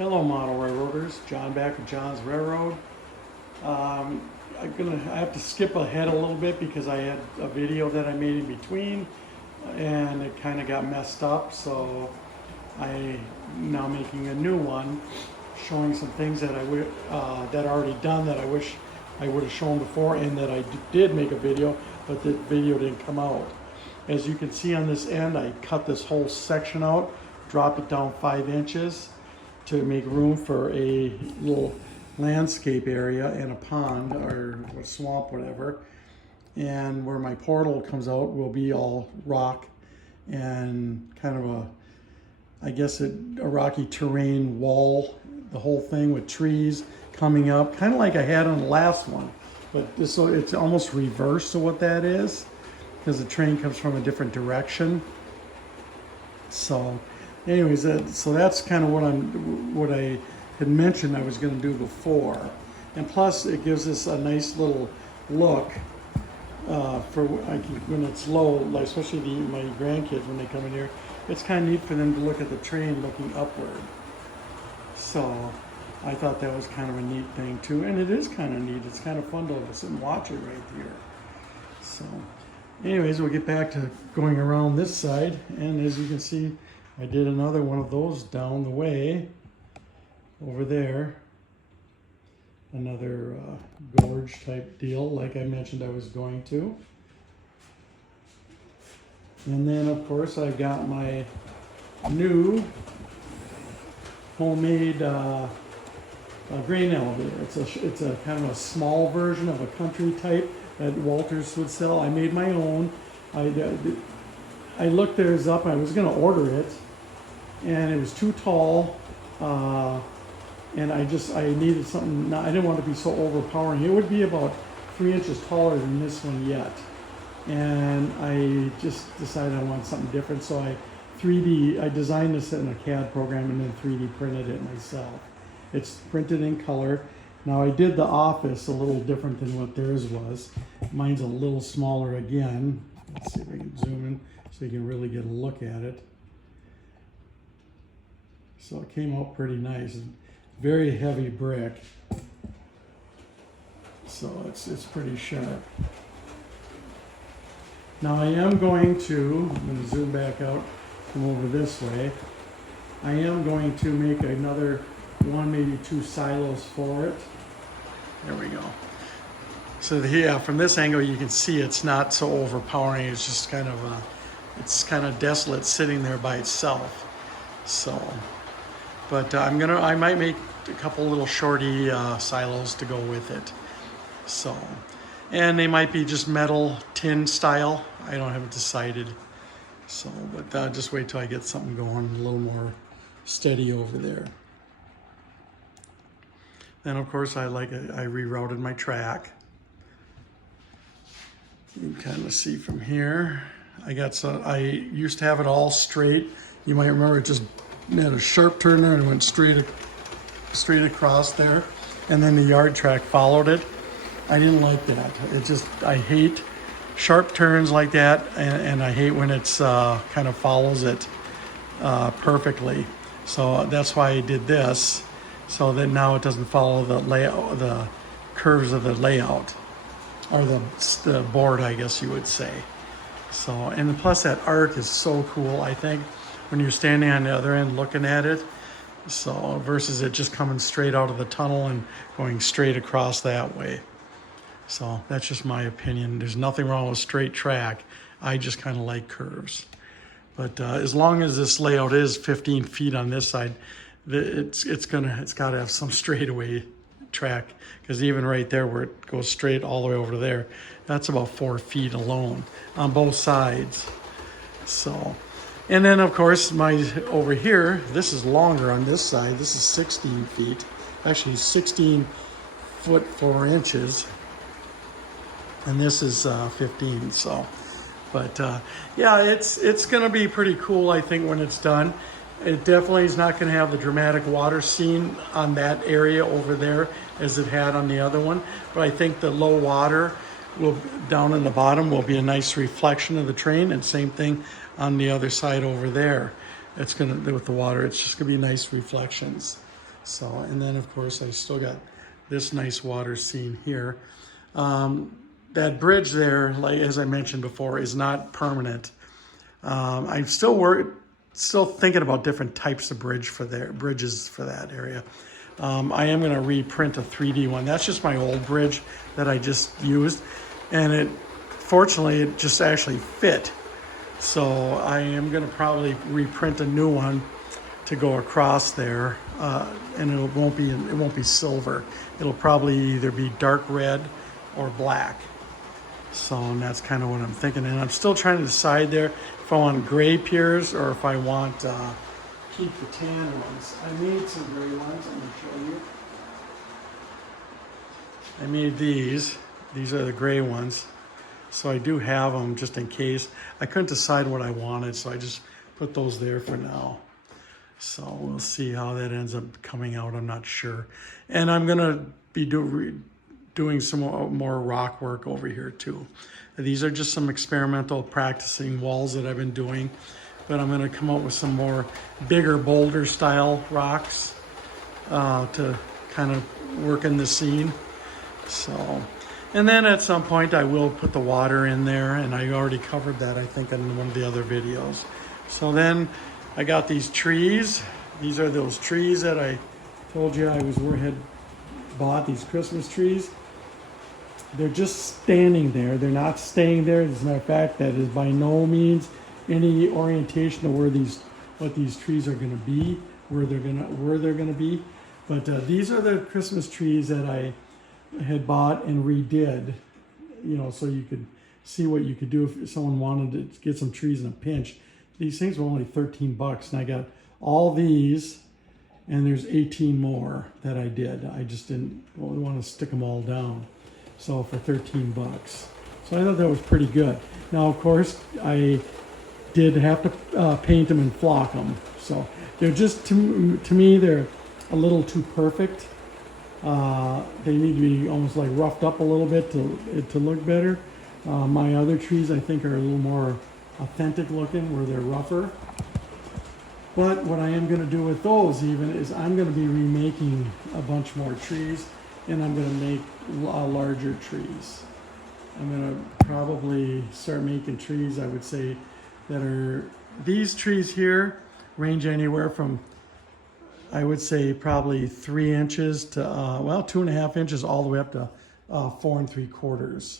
Hello, model railroaders. John back with John's Railroad. I have to skip ahead a little bit because I had a video that I made in between, and it kind of got messed up. So I'm now making a new one, showing some things that that are already done that I wish I would have shown before, and that I did make a video, but the video didn't come out. As you can see on this end, I cut this whole section out, dropped it down 5 inches. To make room for a little landscape area and a pond or a swamp, whatever. And where my portal comes out will be all rock and kind of a rocky terrain wall, the whole thing with trees coming up, kind of like I had on the last one. But this, so it's almost reverse to what that is, because the train comes from a different direction. So anyways, so that's kind of what I had mentioned I was going to do before, and plus it gives us a nice little look for when it's low, like especially my grandkids when they come in here. It's kind of neat for them to look at the train looking upward. So I thought that was kind of a neat thing too, and it is kind of neat. It's kind of fun to sit and watch it right here. So anyways, we'll get back to going around this side, and as you can see, I did another one of those down the way over there. Another gorge type deal like I mentioned I was going to. And then of course I've got my new homemade grain elevator. It's a kind of a small version of a country type that Walters would sell. I made my own. I looked theirs up. I was going to order it, and it was too tall, and I needed something. I didn't want to be so overpowering. It would be about 3 inches taller than this one yet, and I just decided I wanted something different. So I designed this in a CAD program and then 3D printed it myself. It's printed in color. Now I did the office a little different than what theirs was. Mine's a little smaller again. Let's see if I can zoom in so you can really get a look at it. So it came out pretty nice. Very heavy brick. So it's pretty sharp. Now I'm going to zoom back out, come over this way. I am going to make another one, maybe 2 silos for it. There we go. So yeah, from this angle you can see it's not so overpowering. It's just kind of desolate sitting there by itself. So, but I might make a couple little shorty silos to go with it. So, and they might be just metal tin style. I don't have it decided. So, but just wait till I get something going a little more steady over there. Then of course I rerouted my track. You can kind of see from here. I used to have it all straight. You might remember it just had a sharp turn there and went straight across there, and then the yard track followed it. I didn't like that. I hate sharp turns like that, and I hate when it's kind of follows it perfectly. So that's why I did this, so that now it doesn't follow the layout, the curves of the layout, or the board, I guess you would say. So, and plus that arc is so cool, I think, when you're standing on the other end looking at it. So, versus it just coming straight out of the tunnel and going straight across that way. So that's just my opinion. There's nothing wrong with straight track. I just kind of like curves. But as long as this layout is 15 feet on this side, it's got to have some straightaway track, because even right there where it goes straight all the way over there, that's about 4 feet alone on both sides. So, and then of course over here, this is longer on this side. This is 16 feet, actually 16 foot 4 inches, and this is 15. So, but yeah, it's gonna be pretty cool, I think, when it's done. It definitely is not going to have the dramatic water scene on that area over there as it had on the other one. But I think the low water down in the bottom will be a nice reflection of the train, and same thing on the other side over there. It's going to, with the water, it's just going to be nice reflections. So, and then of course I still got this nice water scene here. That bridge there, like as I mentioned before, is not permanent. I'm still thinking about different types of bridges for that area. I am going to reprint a 3D one. That's just my old bridge that I just used, and fortunately it just actually fit. So I am going to probably reprint a new one to go across there, and it won't be silver. It'll probably either be dark red or black. So, and that's kind of what I'm thinking. And I'm still trying to decide there if I want gray piers or if I want keep the tan ones. I made some gray ones. I'm going to show you. I made these. These are the gray ones. So I do have them just in case. I couldn't decide what I wanted, so I just put those there for now. So we'll see how that ends up coming out. I'm not sure. And I'm going to be doing some more rock work over here too. These are just some experimental practicing walls that I've been doing, but I'm going to come up with some more bigger boulder style rocks to kind of work in the scene. So, and then at some point I will put the water in there, and I already covered that I think in one of the other videos. So then I got these trees. These are those trees that I told you had bought, these Christmas trees. They're just standing there. They're not staying there. As a matter of fact, that is by no means any orientation of what these trees are going to be, where they're going to be. But these are the Christmas trees that I had bought and redid, so you could see what you could do if someone wanted to get some trees in a pinch. These things were only 13 bucks, and I got all these, and there's 18 more that I did. I just didn't want to stick them all down. So for 13 bucks. So I thought that was pretty good. Now, of course, I did have to paint them and flock them. So they're just, to me, they're a little too perfect. They need to be almost like roughed up a little bit to look better. My other trees, I think, are a little more authentic looking, where they're rougher. But what I am going to do with those even is I'm going to be remaking a bunch more trees, and I'm going to make larger trees. I'm going to probably start making trees, I would say, that are, these trees here range anywhere from, I would say, probably 3 inches to, 2.5 inches all the way up to 4 3/4.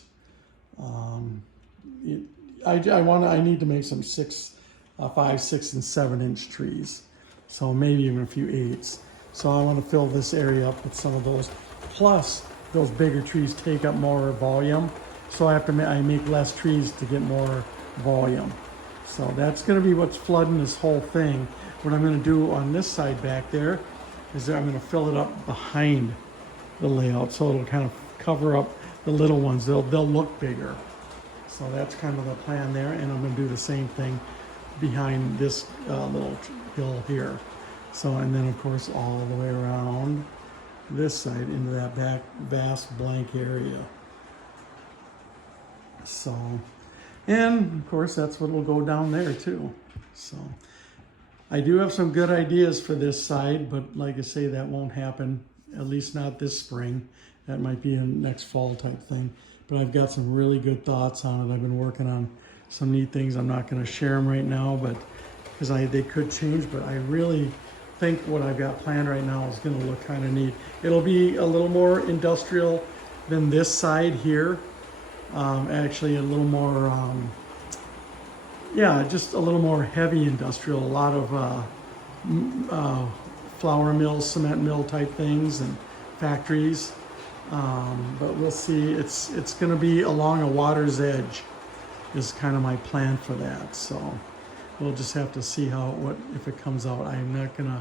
I need to make some 5, 6, and 7 inch trees. So maybe even a few 8s. So I want to fill this area up with some of those. Plus, those bigger trees take up more volume. So I make less trees to get more volume. So that's going to be what's flooding this whole thing. What I'm going to do on this side back there is that I'm going to fill it up behind the layout, so it'll kind of cover up the little ones. They'll look bigger. So that's kind of the plan there, and I'm going to do the same thing behind this little hill here. So, and then of course all the way around this side into that back vast blank area. So, and of course that's what will go down there too. So I do have some good ideas for this side, but like I say, that won't happen, at least not this spring. That might be a next fall type thing. But I've got some really good thoughts on it. I've been working on some neat things. I'm not going to share them right now, but because they could change. But I really think what I've got planned right now is going to look kind of neat. It'll be a little more industrial than this side here. Actually, a little more, just a little more heavy industrial. A lot of flour mills, cement mill type things, and factories. But we'll see. It's going to be along a water's edge is kind of my plan for that. So we'll just have to see if it comes out. I'm not going to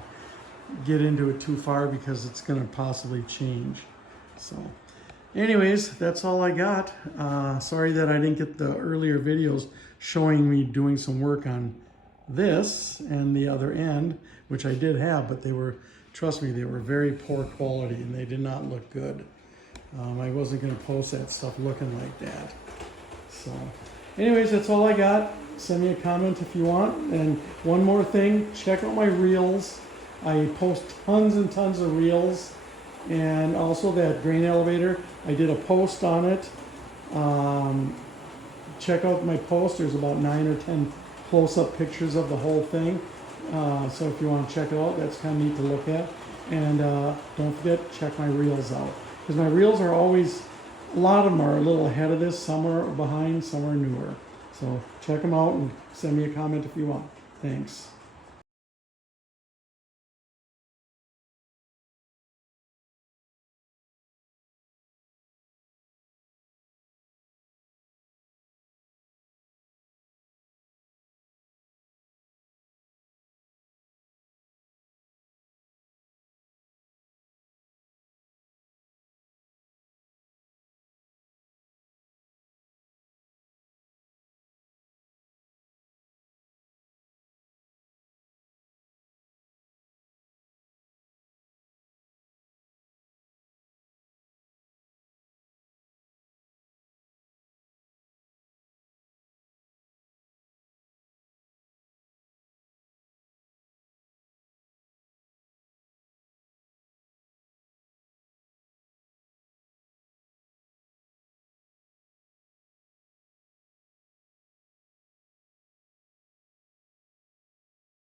get into it too far because it's going to possibly change. So anyways, that's all I got. Sorry that I didn't get the earlier videos showing me doing some work on this and the other end, which I did have, but trust me, they were very poor quality and they did not look good. I wasn't going to post that stuff looking like that. So anyways, that's all I got. Send me a comment if you want. And one more thing, check out my reels I post tons and tons of reels, and also that grain elevator. I did a post on it. Check out my post. There's about 9 or 10 close-up pictures of the whole thing. So if you want to check it out, that's kind of neat to look at. And don't forget, check my reels out. Because my reels are always, a lot of them are a little ahead of this. Some are behind, some are newer. So check them out and send me a comment if you want. Thanks.